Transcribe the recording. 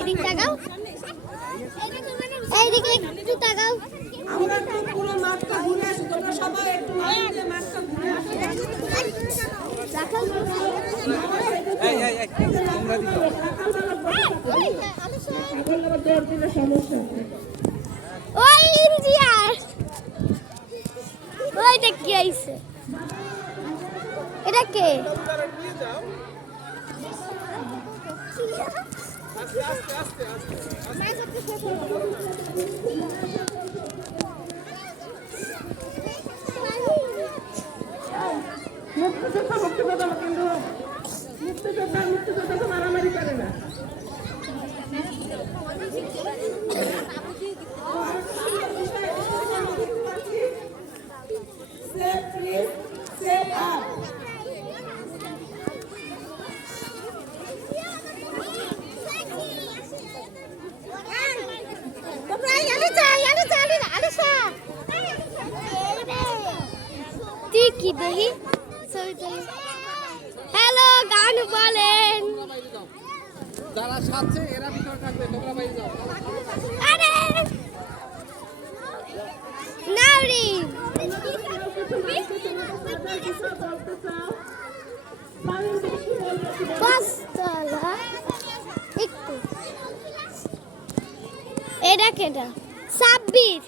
এদিকে তাকাও, এইদিকে একটু তাকাও। আমরা একটু পুরো মাঠটা ঘুরে আসি, তোমরা সবাই একটু লাইন দিয়ে মাঠটা ঘুরে আসো। ওই ইন্ডিয়ার ওইটা কি আইছে? এটা কে? মুক্তিযোদ্ধা কিন্তু মুক্তিযোদ্ধা তো মারামারি করে না। কি দেখি? হ্যালো, গান বলেন। যারা সাথে এরা ভিতরে থাকবে, তোমরা বাইরে যাও। আরে নাউরি পাঁচতলা একটু এটা কেটা সাব্বির